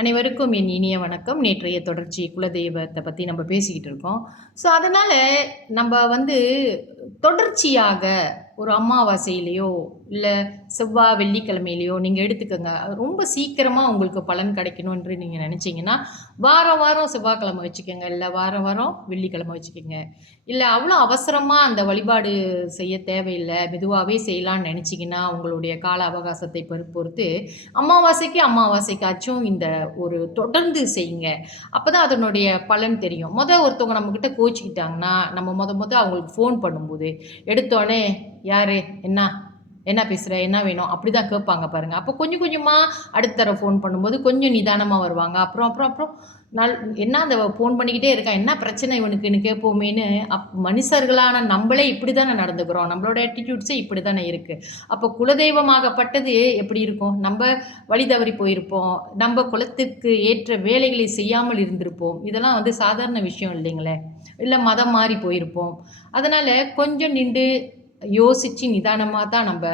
அனைவருக்கும் என் இனிய வணக்கம். நேற்றைய தொடர்ச்சி குலதெய்வத்தை பற்றி நம்ம பேசிக்கிட்டு இருக்கோம். ஸோ அதனால் நம்ம தொடர்ச்சியாக ஒரு அமாவாசையிலையோ இல்லை செவ்வாய் வெள்ளிக்கிழமையிலையோ நீங்கள் எடுத்துக்கோங்க. ரொம்ப சீக்கிரமாக உங்களுக்கு பலன் கிடைக்கணும்னு நீங்கள் நினச்சிங்கன்னா வாரம் வாரம் செவ்வாய்க்கிழமை வச்சுக்கோங்க, இல்லை வாரம் வாரம் வெள்ளிக்கிழமை வச்சுக்கோங்க. இல்லை அவ்வளோ அவசரமாக அந்த வழிபாடு செய்ய தேவையில்லை, மெதுவாகவே செய்யலான்னு நினச்சிங்கன்னா உங்களுடைய கால அவகாசத்தை பொறுத்து அமாவாசைக்காச்சும் இந்த ஒரு தொடர்ந்து செய்யுங்க. அப்போ தான் அதனுடைய பலன் தெரியும். ஒருத்தவங்க நம்மக்கிட்ட கோச்சிக்கிட்டாங்கன்னா நம்ம அவங்களுக்கு ஃபோன் பண்ணும்போது எடுத்தோடனே யார் என்ன பேசுகிற, என்ன வேணும், அப்படி தான் கேட்பாங்க பாருங்கள். அப்போ கொஞ்சம் கொஞ்சமாக அடுத்த தடவை ஃபோன் பண்ணும்போது கொஞ்சம் நிதானமாக வருவாங்க. அப்புறம் அப்புறம் அப்புறம் என்ன அந்த ஃபோன் பண்ணிக்கிட்டே இருக்கான், என்ன பிரச்சனை இவனுக்குன்னு கேட்போமேன்னு மனுஷர்களான நம்மளே இப்படி தானே நடந்துக்கிறோம். நம்மளோட ஆட்டிடியூட்ஸே இப்படி தானே இருக்குது. அப்போ குலதெய்வமாகப்பட்டது எப்படி இருக்கும்? நம்ம வழி தவறி போயிருப்போம், நம்ம குலத்துக்கு ஏற்ற வேலைகளை செய்யாமல் இருந்திருப்போம். இதெல்லாம் சாதாரண விஷயம் இல்லைங்களே. இல்லை மதம் மாறி போயிருப்போம். அதனால் கொஞ்சம் நின்று யோசித்து நிதானமாக தான் நம்ம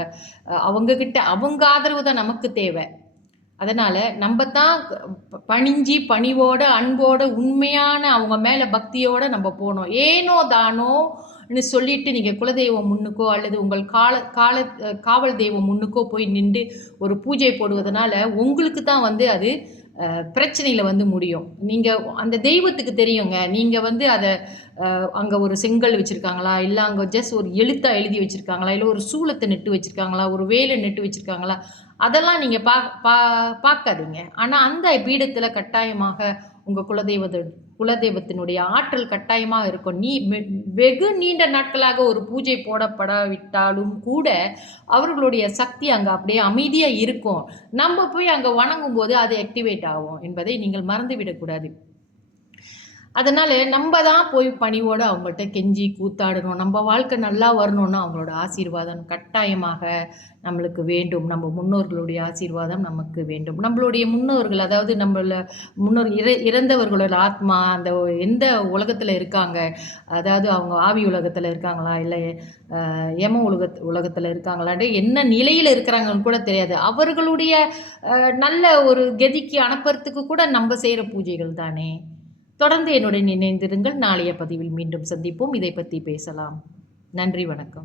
அவங்கக்கிட்ட அவங்க ஆதரவு தான் நமக்கு தேவை. அதனால் நம்ம தான் பணிவோட அன்போட உண்மையான அவங்க மேலே பக்தியோடு நம்ம போகணும். ஏனோ தானோன்னு சொல்லிட்டு நீங்கள் குலதெய்வம் முன்னுக்கோ அல்லது உங்கள் காவல் தெய்வம் முன்னுக்கோ போய் நின்று ஒரு பூஜை போடுவதனால உங்களுக்கு தான் அது பிரச்சனையில் முடியும். நீங்கள் அந்த தெய்வத்துக்கு தெரியுங்க, நீங்கள் அதை அங்கே ஒரு செங்கல் வச்சுருக்காங்களா, இல்லை அங்கே ஜஸ்ட் ஒரு எழுத்தாக எழுதி வச்சுருக்காங்களா, இல்லை ஒரு சூளத்தை நெட்டு வச்சுருக்காங்களா, ஒரு வேலை நெட்டு வச்சுருக்காங்களா, அதெல்லாம் நீங்கள் பார்க்காதீங்க. ஆனால் அந்த பீடத்தில் கட்டாயமாக உங்கள் குலதெய்வத்தினுடைய ஆற்றல் கட்டாயமாக இருக்கும். வெகு நீண்ட நாட்களாக ஒரு பூஜை போடப்படாவிட்டாலும் கூட அவர்களுடைய சக்தி அங்கே அப்படியே அமைதியாக இருக்கும். நம்ம போய் அங்கே வணங்கும் போது அது ஆக்டிவேட் ஆகும் என்பதை நீங்கள் மறந்துவிடக்கூடாது. அதனால் நம்ம தான் போய் பணிவோடு அவங்கள்ட்ட கெஞ்சி கூத்தாடணும். நம்ம வாழ்க்கை நல்லா வரணும்னா அவங்களோட ஆசீர்வாதம் கட்டாயமாக நம்மளுக்கு வேண்டும். நம்ம முன்னோர்களுடைய ஆசீர்வாதம் நமக்கு வேண்டும். நம்மளுடைய முன்னோர்கள், அதாவது முன்னோர் இறந்தவர்களோட ஆத்மா அந்த எந்த உலகத்தில் இருக்காங்க, அதாவது அவங்க ஆவி உலகத்தில் இருக்காங்களா, இல்லை யம உலகத்தில் இருக்காங்களான்னு என்ன நிலையில் இருக்கிறாங்கன்னு கூட தெரியாது. அவர்களுடைய நல்ல ஒரு கதிக்கு அனுப்புறதுக்கு கூட நம்ம செய்கிற பூஜைகள் தானே. தொடர்ந்து என்னுடன் இணைந்திருங்கள். நாளைய பதிவில் மீண்டும் சந்திப்போம். இதை பற்றி பேசலாம். நன்றி, வணக்கம்.